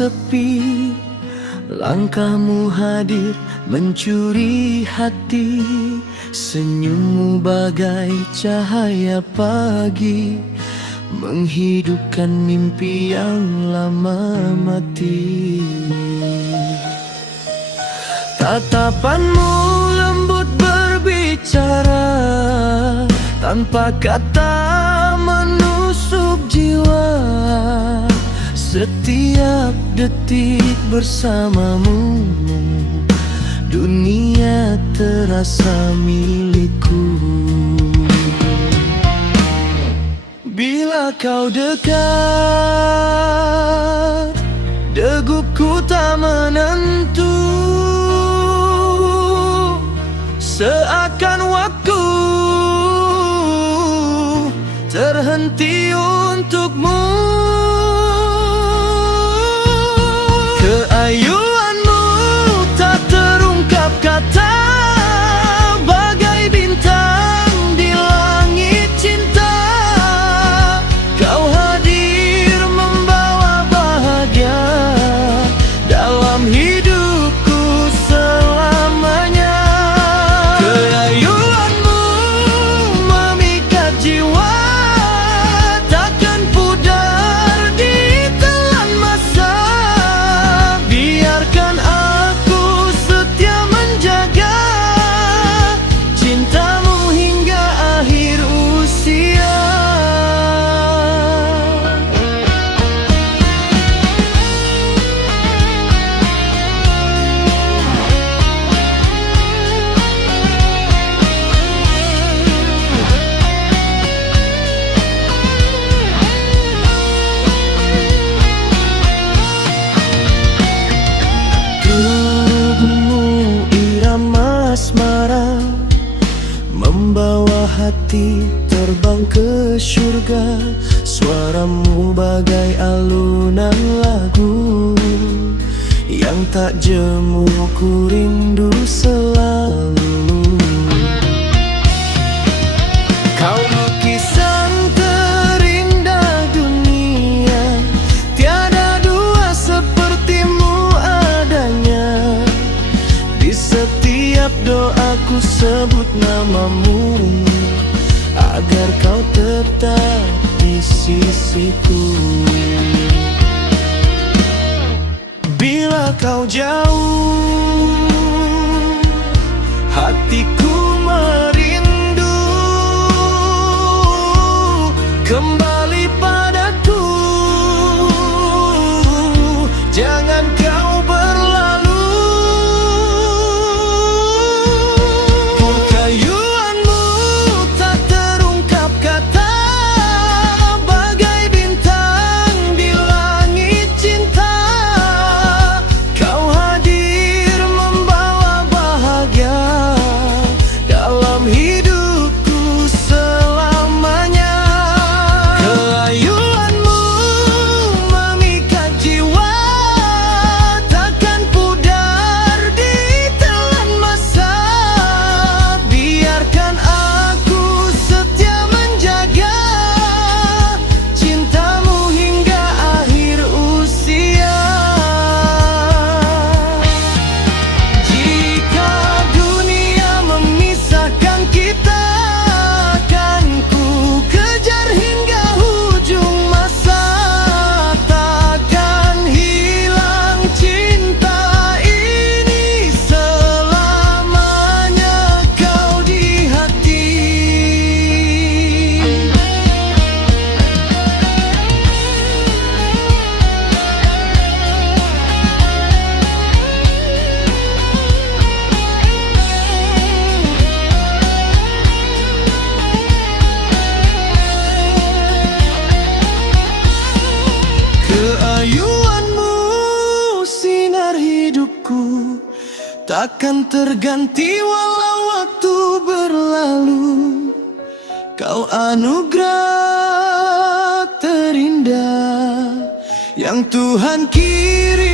sepi, langkahmu hadir mencuri hati. Senyummu bagai cahaya pagi, menghidupkan mimpi yang lama mati. Tatapanmu lembut berbicara, tanpa kata menusuk jiwa. Setiap detik bersamamu, dunia terasa milikku. Bila kau dekat, degupku tak menentu. Seakan waktu terhenti untukmu. Keayuanmu tak terungkap kata, bagai bintang di langit cinta. Kau hadir membawa bahagia dalam hidupku selamanya. Keayuanmu memikat jiwa, takkan pudar ditelan masa. Biarkan aku setia menjaga cintamu hingga akhir usia. Tubuhmu irama asmara, membawa hati terbang ke surga. Suaramu bagai alunan lagu yang tak jemu, ku rindu selalu. Kau lukisan terindah dunia, tiada dua sepertimu adanya. Di setiap doaku sebut namamu, agar kau tetap di sisiku. Bila kau jauh, hatiku merindu kembali padaku. Jangan kau berlalu. Kekayuanmu tak terungkap kata, bagai bintang di langit cinta. Kau hadir membawa bahagia dalam hidupku selamanya. Keayuanmu memikat jiwa, takkan pudar ditelan masa. Biarkan aku setia menjaga cintamu hingga akhir usia. Jika dunia memisahkan kita, akan ku kejar hingga ujung masa. Takkan hilang cinta ini selamanya, kau di hati. Keayuanmu sinar hidupku, takkan terganti walau waktu berlalu. Kau anugerah terindah yang Tuhan kirim.